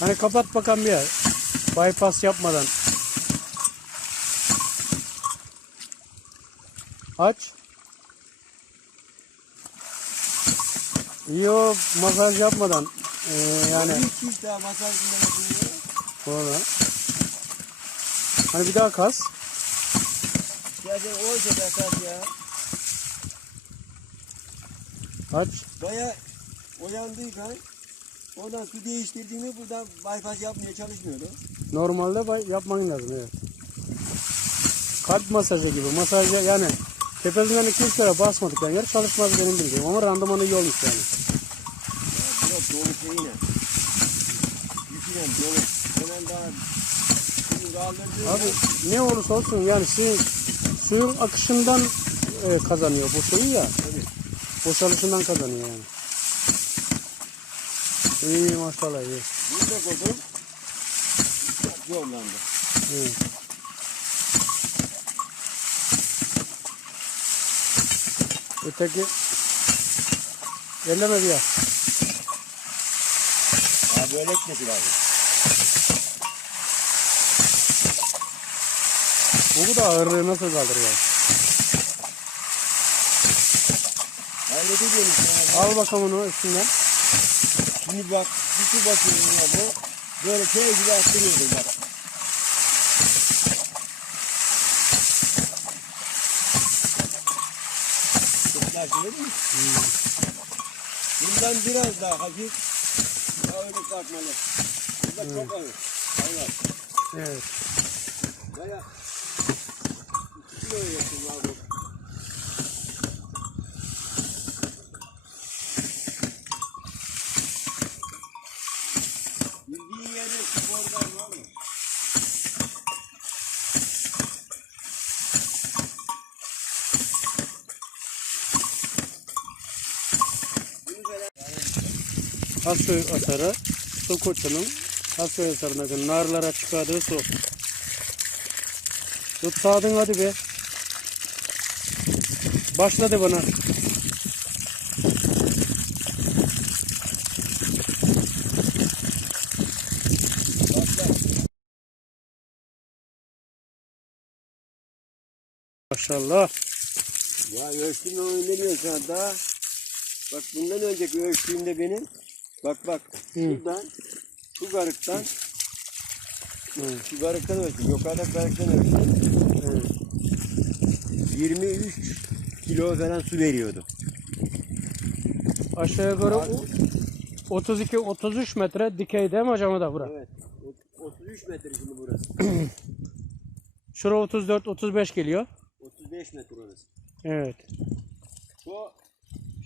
Hani kapat bakalım bir yer. Bypass yapmadan. Aç. Yok masaj yapmadan. Ee, yani Bir daha masaj sonra. Hani bir daha kas. Gerçekten oysa da kalk ya. Aç. Baya uyandıyken oradan su değiştirdiğini buradan bypass yapmaya çalışmıyordu. Normalde bay- yapman lazım evet. Kalp masajı gibi. Masajı yani tepesinden 2-3 kere basmadık yani yer çalışmaz benim bildiğim ama randımanı iyi olmuş yani. Ya biraz dolu şeyine. Yüküyle dolu. Hemen daha suyu kaldırdığı Abi ne olursa olsun yani suyun, suyun akışından e, kazanıyor bu suyu ya. Tabii. Boşalışından kazanıyor yani. İyi maşallah iyi. Burada koydum. Yollandı. Evet. Öteki elleme bir ya. Abi böyle ekmesi lazım. Bu da ağırlığı nasıl kaldırıyor? Ya. Al bakalım onu üstünden. Şimdi bak bir su basıyorum buna bu. Böyle şey gibi attırıyordu bak. Çok yaşlı değil mi? Bundan biraz daha hafif ağırlık kalkmalı. Bu da çok ağır. Aynen. Evet. Baya iki kilo yakın var bu. Hassoy asarı, su koçunun Hassoy asarındaki narlara çıkardığı su. Tut sağdın hadi be. Başladı bana. Maşallah. Ya ölçtüğümü oynamıyor şu anda. Bak bundan önceki ölçtüğümde benim. Bak bak. Şuradan. Şu garıktan. Hı. Şu garıktan ölçtüm. Yukarıda garıktan ölçtüm. Evet. 23 kilo falan su veriyordu. Aşağı yukarı 32-33 metre dikey değil mi hocam da bura? Evet. O- 33 metre şimdi burası. Şura 34-35 geliyor. 35 metre orası. Evet. Bu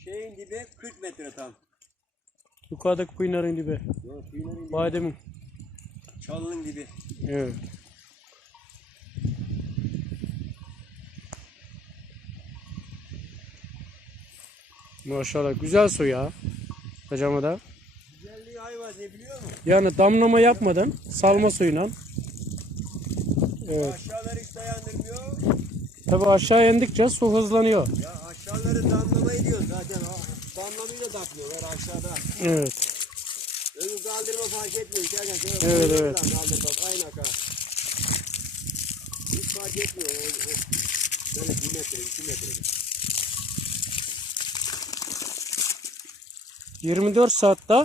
şeyin dibi 40 metre tam. Yukarıdaki kuyunların dibi. Yok suyunun dibi. Bademin. Çalının dibi. Evet. Maşallah güzel su ya. Hocam da. Güzelliği hayvan ne biliyor musun? Yani damlama yapmadan salma suyla. Evet. Aşağıları hiç dayandırmıyor. Tabi aşağı indikçe su hızlanıyor. Ya aşağıları damlama ediyor zaten. Damlamayla taklıyorlar aşağıda. Evet. Önü kaldırma fark etmiyor. İçeriden şöyle Evet, evet. Kaldırmak aynı akar. Hiç fark etmiyor. Böyle bir metre, iki metre. 24 saatte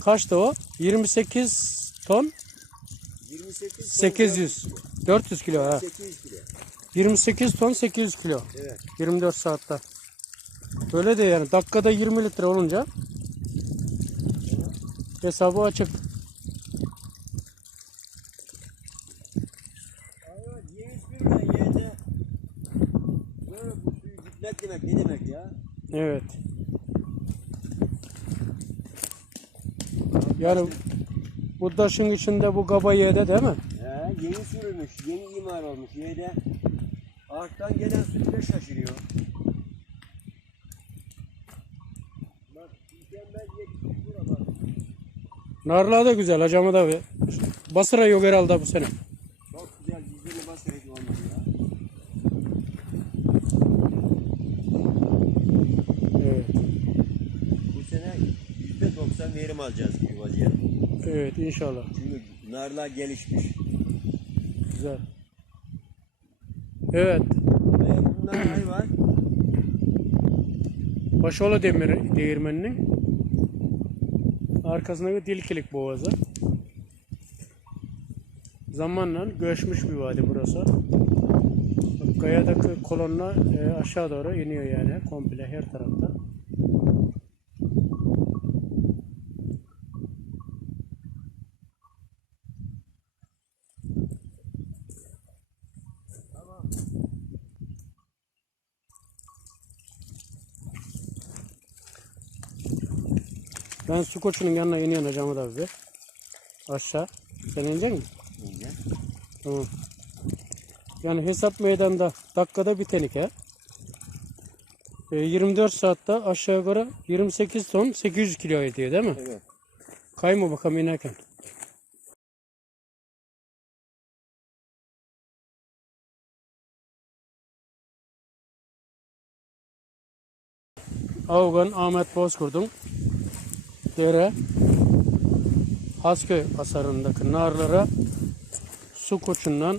kaçtı o? 28 ton 28 ton 800. 400 kilo ha. 800 kilo. 28 ton 800 kilo. Evet. 24 saatte. Öyle de yani dakikada 20 litre olunca hesabı açık. Böyle demek ne demek ya? Evet. Yani bu taşın içinde bu kaba yede değil mi? He, yeni sürülmüş, yeni imar olmuş. Yerde arttan gelen bile şaşırıyor. Bak mükemmel yetişmiş bura bak. Narlar da güzel hacamı da. Basıra yok herhalde bu sene. Çok güzel dizini basıyor olmadı ya. Evet. Bu sene %90 verim alacağız gibi vaziyet. Evet inşallah. Çünkü narlar gelişmiş. Güzel. Evet. Ve bunlar ay var. Başoğlu demir değirmeninin arkasındaki Dilkilik Boğazı. Zamanla göçmüş bir vadi burası. Kayadaki kolonla e, aşağı doğru iniyor yani komple her tarafta. Ben su koçunun yanına iniyorum hocam da bir. Aşağı. Sen inecek misin? İnce. Tamam. Yani hesap meydanda dakikada bir tenike. E, 24 saatte aşağı yukarı 28 ton 800 kilo ediyor değil mi? Evet. Kayma bakalım inerken. Avgan Ahmet Bozkurt'un dere Hasköy asarındaki narlara su koçundan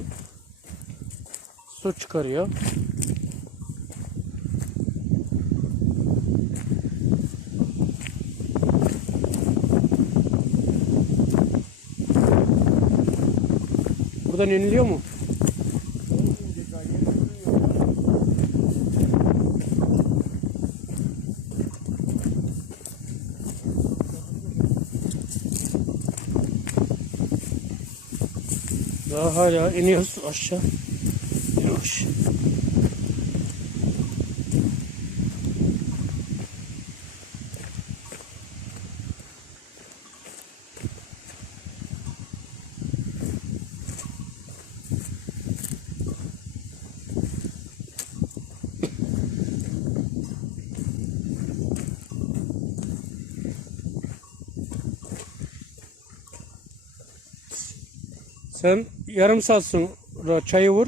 su çıkarıyor. Buradan iniliyor mu? Daha hala iniyoruz aşağı. Yavaş. Sen yarım saat sonra çayı vur.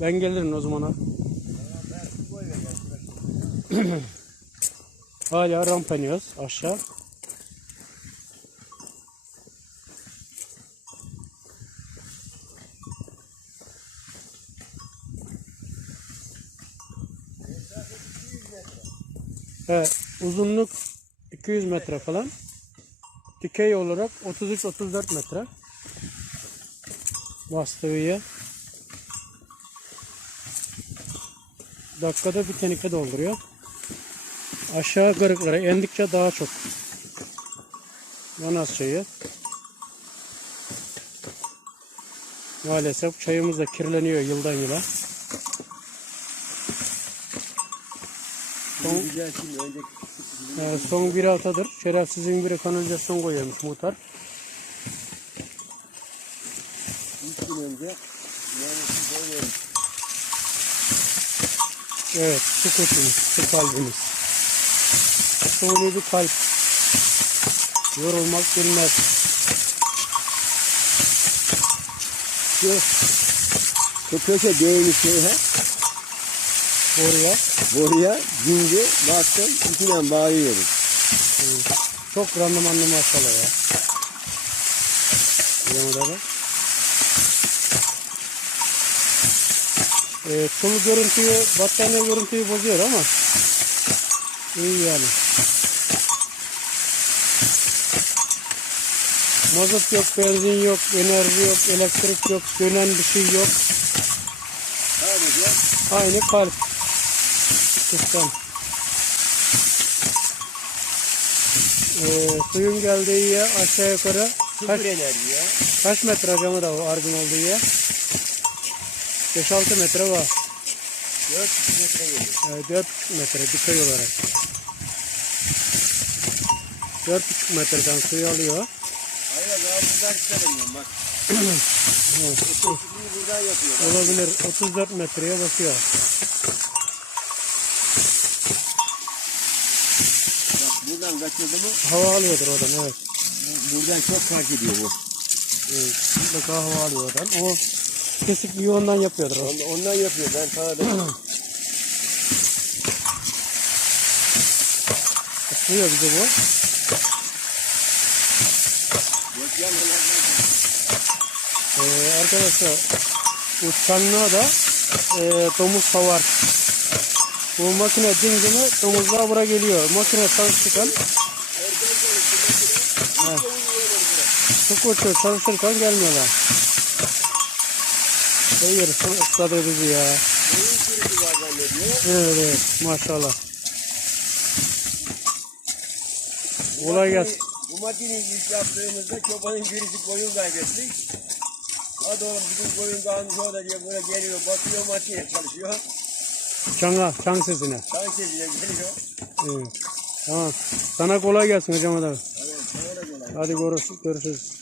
Ben gelirim o zamana. Hala rampa iniyoruz aşağı. Evet, uzunluk 200 metre falan. Dikey olarak 33-34 metre. Bastığı Dakikada bir tenike dolduruyor. Aşağı kırıklara indikçe daha çok. Manas çayı. Maalesef çayımız da kirleniyor yıldan yıla. Son... Ee, son bir haftadır şerefsizin biri kanalizasyon koyuyormuş muhtar. Evet, su koçumuz, su kalbimiz. Suni bir kalp. Yorulmak bilmez. Şu, şu köşe değmiş şey ha. Boruya. Boruya zinci bastım içinden bağlıyoruz. Çok randımanlı maşallah ya. Yanında da. Ee, sulu görüntüyü, battaniye görüntüyü bozuyor ama iyi yani. Mazot yok, benzin yok, enerji yok, elektrik yok, dönen bir şey yok. Aynı kalp. Sistem. Ee, suyun geldiği yer aşağı yukarı sıfır kaç, enerji ya. kaç metre camı da o argın olduğu yer? 5-6 metre var. 4 metre geliyor. Ee, 4 metre dikey olarak. 4,5 metreden suyu alıyor. Hayır daha buradan çıkaramıyorum bak. Buradan yapıyor. Olabilir 34 metreye basıyor. Bak buradan kaçırdı mı Hava alıyordur oradan evet. bu- buradan çok fark ediyor bu. evet. Mutlaka hava alıyor oradan. O kesik bir yoldan yapıyordur o. Ondan, ondan yapıyor ben sana dedim. Atıyor bize bu. Yok. Ee, arkadaşlar bu çanlığa da e, domuz savar. Bu makine dingi mi domuzlar buraya geliyor. Makine çalışırken Evet. Çok uçuyor çalışırken gelmiyorlar. Hayır ısladı bizi ya. Evet evet maşallah. Kolay gelsin. Bu makineyi ilk yaptığımızda çobanın birisi koyun kaybettik. Hadi oğlum bizim koyun kalmış orada diye buraya geliyor. Bakıyor makine çalışıyor. Çanga, çan sesine. Tan sesiyle geliyor. Evet. Tamam. Sana kolay gelsin hocam adam. Evet, sana da kolay. Hadi görüş- görüşürüz.